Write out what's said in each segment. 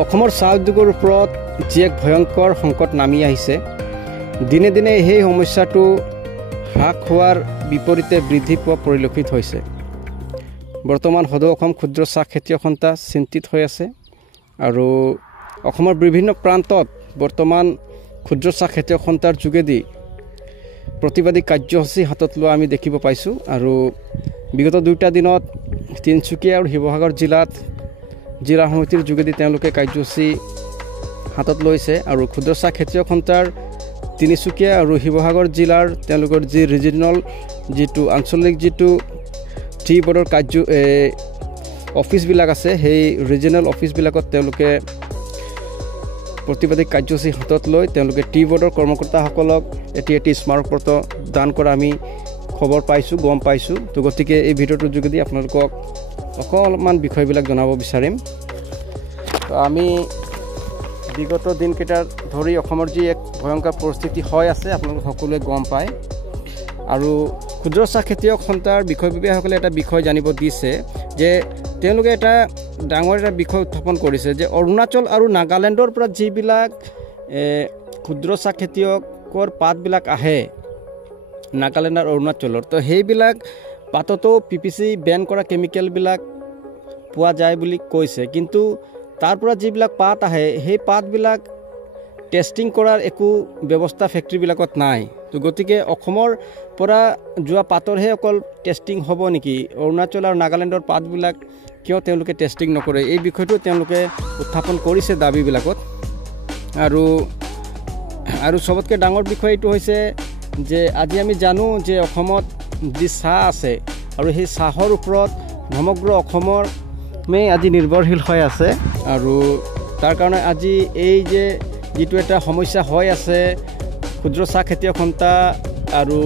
অসমৰ চাহ উদ্যোগৰ ওপৰত যি এক ভয়ংকৰ সংকট নামি আহিছে, দিনে দিনে সেই সমস্যাটো হ্ৰাস হোৱাৰ বিপৰীতে বৃদ্ধি পোৱা পৰিলক্ষিত হৈছে। বৰ্তমান সদৌ অসম ক্ষুদ্ৰ চাহ খেতিয়ক সন্থা চিন্তিত হৈ আছে আৰু অসমৰ বিভিন্ন প্ৰান্তত বৰ্তমান ক্ষুদ্ৰ চাহ খেতিয়ক সন্থাৰ যোগেদি প্ৰতিবাদী কাৰ্যসূচী হাতত লোৱা আমি দেখিব পাইছোঁ। আৰু বিগত 2টা দিনত তিনিচুকীয়া আৰু শিৱসাগৰ জিলাত জিলা সমিতিৰ যোগেদি তেওঁলোকে কাৰ্যসূচী হাতত লৈছে। আৰু ক্ষুদ্ৰ চাহ খেতিয়ক সন্থাৰ তিনিচুকীয়া আৰু শিৱসাগৰ জিলাৰ তেওঁলোকৰ যি ৰিজিনেল যিটো আঞ্চলিক যিটো টি বৰ্ডৰ অফিচবিলাক আছে, সেই ৰিজিনেল অফিচবিলাকত তেওঁলোকে প্ৰতিবাদী কাৰ্যসূচী হাতত লৈ তেওঁলোকে টি বৰ্ডৰ কৰ্মকৰ্তাসকলক এটি স্মাৰকপত্ৰ দান কৰা আমি খবৰ পাইছোঁ, গম পাইছোঁ। তো গতিকে এই ভিডিঅ'টোৰ যোগেদি আপোনালোকক অকণমান বিষয়বিলাক জনাব বিচাৰিম। তো আমি বিগত দিনকেইটাৰ ধৰি অসমৰ যি এক ভয়ংকৰ পৰিস্থিতি হৈ আছে আপোনালোকে সকলোৱে গম পায়। আৰু ক্ষুদ্ৰ চাহ খেতিয়ক সন্থাৰ বিষয়ববীয়াসকলে এটা বিষয় জানিব দিছে যে তেওঁলোকে এটা ডাঙৰ এটা বিষয় উত্থাপন কৰিছে যে অৰুণাচল আৰু নাগালেণ্ডৰ পৰা যিবিলাক ক্ষুদ্ৰ চাহ খেতিয়কৰ পাতবিলাক আহে নাগালেণ্ড আৰু অৰুণাচলৰ, তো সেইবিলাক পাততো PPC বেন কৰা কেমিকেলবিলাক পোৱা যায় বুলি কৈছে। কিন্তু তাৰ পৰা যিবিলাক পাত আহে সেই পাতবিলাক টেষ্টিং কৰাৰ একো ব্যৱস্থা ফেক্টৰীবিলাকত নাই। তো গতিকে অসমৰ পৰা যোৱা পাতৰহে অকল টেষ্টিং হ'ব নেকি? অৰুণাচল আৰু নাগালেণ্ডৰ পাতবিলাক কিয় তেওঁলোকে টেষ্টিং নকৰে? এই বিষয়টো তেওঁলোকে উত্থাপন কৰিছে দাবীবিলাকত। আৰু চবতকৈ ডাঙৰ বিষয় এইটো হৈছে যে আজি আমি জানো যে অসমত যি চাহ আছে আৰু সেই চাহৰ ওপৰত সমগ্ৰ অসমৰ আজি নিৰ্ভৰশীল হৈ আছে। আৰু তাৰ কাৰণে আজি এই যে যিটো এটা সমস্যা হৈ আছে ক্ষুদ্ৰ চাহ খেতিয়ক সন্থা আৰু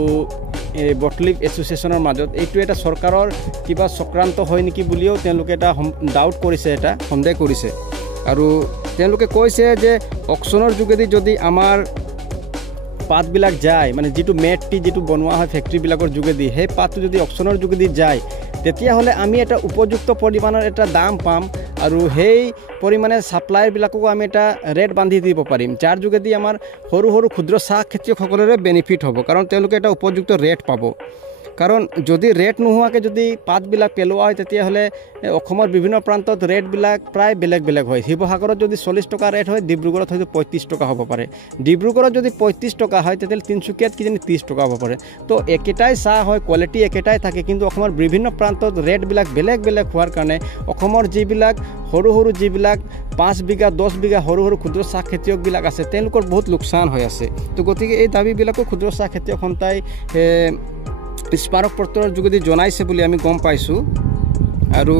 এই বটলিফ এছ'চিয়েশ্যনৰ মাজত, এইটো এটা চৰকাৰৰ কিবা চক্ৰান্ত হয় নেকি বুলিও তেওঁলোকে এটা ডাউট কৰিছে, এটা সন্দেহ কৰিছে। আৰু তেওঁলোকে কৈছে যে অকশ্যনৰ যোগেদি যদি আমাৰ পাতবিলাক যায়, মানে যিটো মেড টি যিটো বনোৱা হয় ফেক্টৰীবিলাকৰ যোগেদি, সেই পাতটো যদি অকশ্যনৰ যোগেদি যায় তেতিয়াহ'লে আমি এটা উপযুক্ত পৰিমাণৰ এটা দাম পাম আৰু সেই পৰিমাণে ছাপ্লাইবিলাককো আমি এটা ৰেট বান্ধি দিব পাৰিম, যাৰ যোগেদি আমাৰ সৰু সৰু ক্ষুদ্ৰ চাহ খেতিয়কসকলৰে বেনিফিট হ'ব, কাৰণ তেওঁলোকে এটা উপযুক্ত ৰেট পাব। কাৰণ যদি ৰেট নোহোৱাকৈ যদি পাতবিলাক পেলোৱা হয় তেতিয়াহ'লে অসমৰ বিভিন্ন প্ৰান্তত ৰেটবিলাক প্ৰায় বেলেগ বেলেগ হয়। শিৱসাগৰত যদি 40 টকা ৰেট হয়, ডিব্ৰুগড়ত হয়তো 35 টকা হ'ব পাৰে। ডিব্ৰুগড়ত যদি 35 টকা হয় তেতিয়াহ'লে তিনিচুকীয়াত কিজানি 30 টকা হ'ব পাৰে। তো একেটাই চাহ হয়, কোৱালিটি একেটাই থাকে, কিন্তু অসমৰ বিভিন্ন প্ৰান্তত ৰেটবিলাক বেলেগ বেলেগ হোৱাৰ কাৰণে অসমৰ যিবিলাক সৰু সৰু যিবিলাক 5 বিঘা 10 বিঘা সৰু সৰু ক্ষুদ্ৰ চাহ খেতিয়কবিলাক আছে তেওঁলোকৰ বহুত লোকচান হৈ আছে। তো গতিকে এই দাবীবিলাকো ক্ষুদ্ৰ চাহ খেতিয়ক সন্থাই স্মাৰক পত্ৰৰ যোগেদি জনাইছে বুলি আমি গম পাইছোঁ। আৰু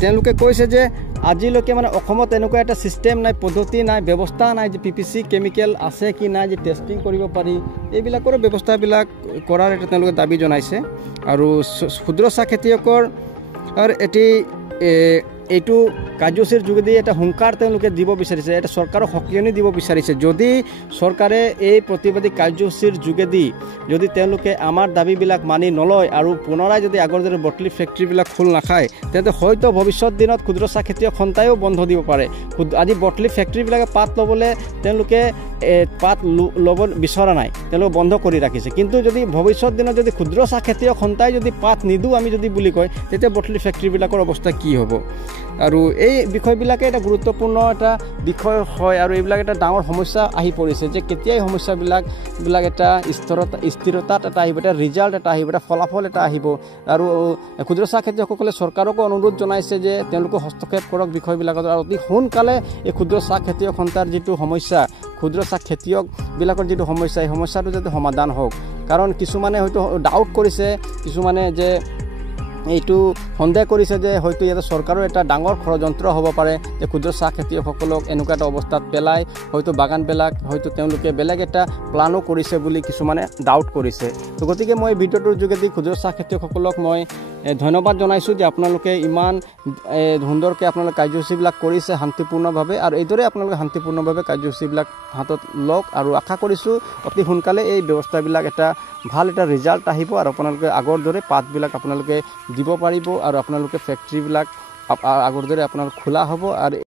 তেওঁলোকে কৈছে যে আজিলৈকে মানে অসমত এনেকুৱা এটা ছিষ্টেম নাই, পদ্ধতি নাই, ব্যৱস্থা নাই যে PPC কেমিকেল আছে কি নাই যে টেষ্টিং কৰিব পাৰি, এইবিলাকৰো ব্যৱস্থাবিলাক কৰাৰ এটা তেওঁলোকে দাবী জনাইছে। আৰু ক্ষুদ্ৰ চাহ খেতিয়কৰ এইটো কাৰ্যসূচীৰ যোগেদি এটা হুংকাৰ তেওঁলোকে দিব বিচাৰিছে, এটা চৰকাৰক সকিয়নি দিব বিচাৰিছে। যদি চৰকাৰে এই প্ৰতিবাদী কাৰ্যসূচীৰ যোগেদি যদি তেওঁলোকে আমাৰ দাবীবিলাক মানি নলয় আৰু পুনৰাই যদি আগৰ দৰে বটলি ফেক্টৰীবিলাক খোল নাখায়, তেন্তে হয়তো ভৱিষ্যত দিনত ক্ষুদ্ৰ চাহ খেতিয়ক সন্থায়ো বন্ধ দিব পাৰে। আজি বটলি ফেক্টৰীবিলাকে পাত ল'বলৈ তেওঁলোকে পাত ল'ব বিচৰা নাই, তেওঁলোকে বন্ধ কৰি ৰাখিছে। কিন্তু যদি ভৱিষ্যত দিনত যদি ক্ষুদ্ৰ চাহ খেতিয়ক সন্থাই যদি পাত নিদিওঁ আমি যদি বুলি কয়, তেতিয়া বটলি ফেক্টৰীবিলাকৰ অৱস্থা কি হ'ব? আৰু এই বিষয়বিলাকে এটা গুৰুত্বপূৰ্ণ এটা বিষয় হয় আৰু এইবিলাক এটা ডাঙৰ সমস্যা আহি পৰিছে যে কেতিয়াই সমস্যাবিলাক এটা স্থিৰতাত এটা আহিব, এটা ৰিজাল্ট এটা আহিব, এটা ফলাফল এটা আহিব। আৰু ক্ষুদ্ৰ চাহ খেতিয়কসকলে চৰকাৰকো অনুৰোধ জনাইছে যে তেওঁলোকে হস্তক্ষেপ কৰক বিষয়বিলাকত আৰু অতি সোনকালে এই ক্ষুদ্ৰ চাহ খেতিয়ক সন্থাৰ যিটো সমস্যা, ক্ষুদ্ৰ চাহ খেতিয়কবিলাকৰ যিটো সমস্যা, এই সমস্যাটো যাতে সমাধান হওক। কাৰণ কিছুমানে হয়তো ডাউট কৰিছে, কিছুমানে যে এইটো সন্দেহ কৰিছে যে হয়তো ইয়াতে চৰকাৰৰ এটা ডাঙৰ ষড়যন্ত্ৰ হ'ব পাৰে যে ক্ষুদ্ৰ চাহ খেতিয়কসকলক এনেকুৱা এটা অৱস্থাত পেলাই হয়তো বাগানবিলাক হয়তো তেওঁলোকে বেলেগ এটা প্লানো কৰিছে বুলি কিছুমানে ডাউট কৰিছে। তো গতিকে মই ভিডিঅ'টোৰ যোগেদি ক্ষুদ্ৰ চাহ খেতিয়কসকলক মই ধন্যবাদ জনাইছোঁ যে আপোনালোকে ইমান সুন্দৰকৈ আপোনালোকে কাৰ্যসূচীবিলাক কৰিছে শান্তিপূৰ্ণভাৱে, আৰু এইদৰে আপোনালোকে শান্তিপূৰ্ণভাৱে কাৰ্যসূচীবিলাক হাতত লওক। আৰু আশা কৰিছোঁ অতি সোনকালে এই ব্যৱস্থাবিলাক এটা ভাল এটা ৰিজাল্ট আহিব আৰু আপোনালোকে আগৰ দৰে পাতবিলাক আপোনালোকে দিব পাৰিব আৰু আপোনালোকে ফেক্টৰীবিলাক আগৰ দৰে আপোনাৰ খোলা হ'ব। আৰু